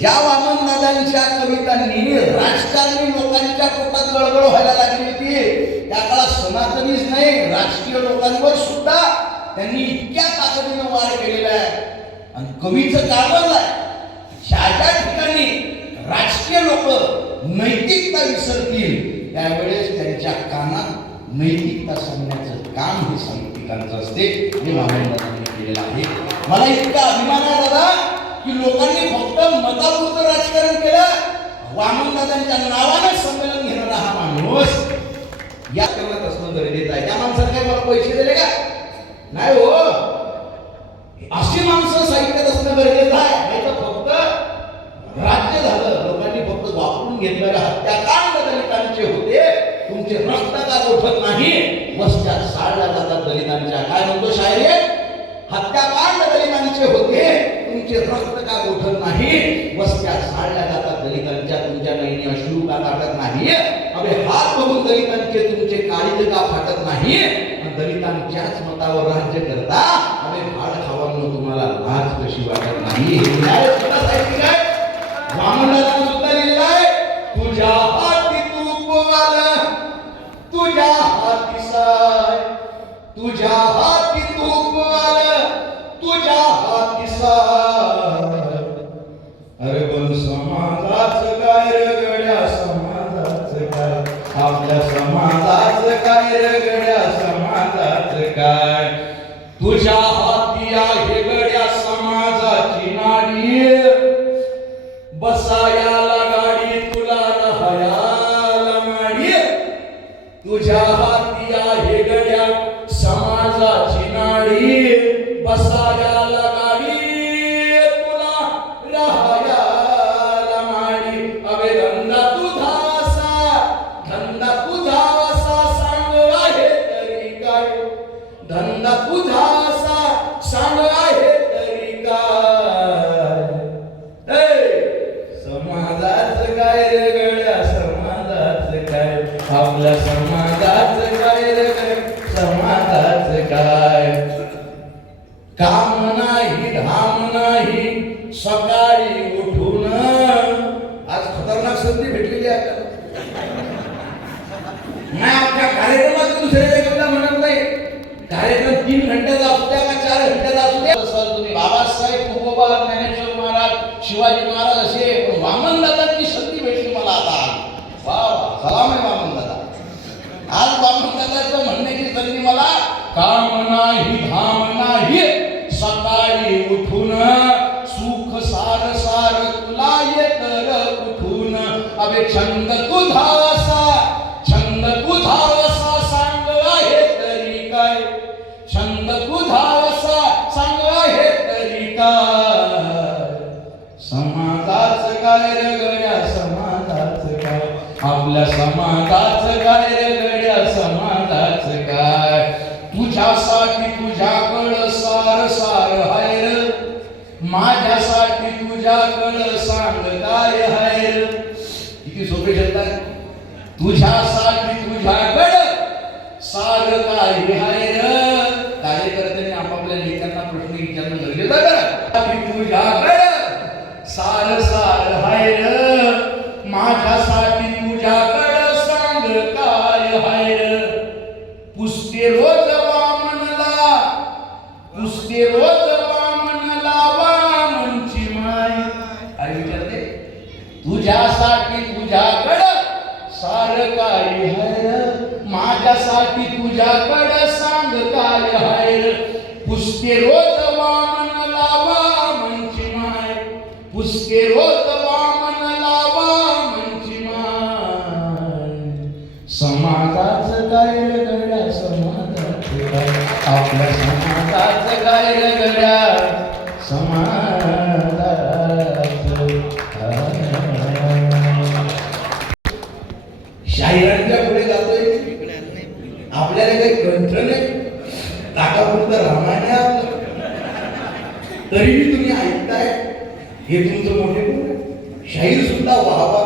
ज्या वामनदादांच्या कवितांनी राजकारणी लोकांच्या पोटात गळबळ व्हायला लागली होती, त्या काळात सनातनीच नाही राजकीय लोकांवर सुद्धा त्यांनी इतक्या ताकदीनं वार केलेला आहे. आणि कवीचं कामच आहे, ज्या ज्या ठिकाणी राजकीय लोक नैतिकता विसरतील त्यावेळेस त्यांच्या कानात नैतिकता सांगण्याचं काम हे साहित्यिकांचं असते. हे वामनदादांनी केलेलं आहे. मला इतका अभिमान आहे दादा की लोकांनी फक्त मतापुरतं राजकारण केलं. वामनदादांच्या नावानं संमेलन घेणारा हा माणूस या करण्यात असणं गरजेचं आहे. त्या माणसाला काय मला पैसे दिले का? नाही हो, अशी माणसं साहित्यात असणं गरजेचं आहे. नाही तर फक्त राज्य झालं, लोकांनी फक्त वापरून घेतलेले हत्याकांड दलितांचे होते. तुमचे रक्त का गोठत नाही, वस्त्यात साडल्या जातात दलितांच्या. काय म्हणतो शायरी? हत्याकांड दलितांचे होते, तुमचे रक्त का गोठत नाही, वस्त्यात साडल्या जातात दलितांच्या. तुमच्या नयनी अश्रू का काढत नाही, अबे हात बघून दलितांचे तुमचे काळीज का फाटत नाही. दलितांच्याच मतावर राज्य करता, अबे भाड खावांनो तुम्हाला लाज कशी वाटत नाही. वामनदादांनी सुद्धा लिहिलं आहे, तुझ्या हाती तूप वालं, तुझ्या हाती साय, तुझ्या हाती तूप वालं, तुझ्या हाती साय. अरे पण समाजाचं काय रगड्या, समाजाचं काय, आपल्या समाजाचं काय रगड्या, समाजाचं काय. तुझ्या हाती आहे गड्या समाजाची नाडी, बसायाला गाडी तुला राहायला माडी. तुझ्या हाती आहे गड्या समाजाची नाडी, बसायाला गाडी तुला राहायला माडी. अबे धंदा तुझा असा, धंदा तुझा असा सांग आहे तरी काय, धंदा तुझा असा सांग आहे तरी काय. समाजाचं काय रगड्या, समाजाचं काय, आपल्या समाजाचं काय रगड्या, समाजाचं काय. काम नाही धाम नाही सकाळी उठून, आज खतरनाक संधी भेटलेली आहे आपल्याला. नाही आपल्या कार्यक्रमात दुसऱ्या कविता म्हणत नाही. कार्यक्रम 3 घंट्याचा असू द्या का 4 घंट्याचा असू द्या, सर तुम्ही बाबासाहेब तुकोबा ज्ञानेश्वर महाराज शिवाजी महाराज असे, पण वामनदादांची संधी भेटली मला आता. वा वा, सलाम आहे वामनदादा. आज वामनदादाचं म्हणण्याची संधी मला. काम नाही धाम नाही सकाळी उठून, सुख सार सार तुला येतर कुठून. अबे छंद तुझा असा, छंद तुझा असा सांग आहे तरी काय, छंद तुझा असा सांग आहे तरी काय. समाजाचं काय रगड्या, समाजाचं काय, आपल्या समाजाचं काय रगड्या, समाजाचं काय. तुझ्यासाठी तुझ्याकडं सार सार हाय र, माझ्यासाठी तुझ्याकडं सांग काय हाय र. किती सोपे शब्द आहे. तुझ्यासाठी तुझ्याकडं सार काय हाय र. कार्यकर्त्यांनी आपापल्या नेत्यांना प्रश्न विचारणं गरजेचं आहे. तुझ्याकडं सार सार हाय र, माझ्यासाठी तुझ्याकडं सांग काय हाय र. पुसते रोज वामनला, पुसते रोज वामनला वामनची माय. काय विचारते? तुझ्यासाठी तुझ्याकडं सार काय हाय र, माझ्यासाठी तुझ्याकडं सांग काय हाय र. पुसते रोज वामनला वामनची माय, पुसते रोज वामनला वामनची माय. समाजाचं काय रगड्या, समाजाचं काय, आपल्या समाजाचं काय रगड्या, समाजाचं काय. शाहिरांच्या पुढे जातोय आपल्याला काही ग्रंथ नाही, ताकापुरतं रामायण आहे आपलं, तरीही तुम्ही ऐकताय. हे तुमचं मोठे गुण. शाहीर सुद्धा वाहवा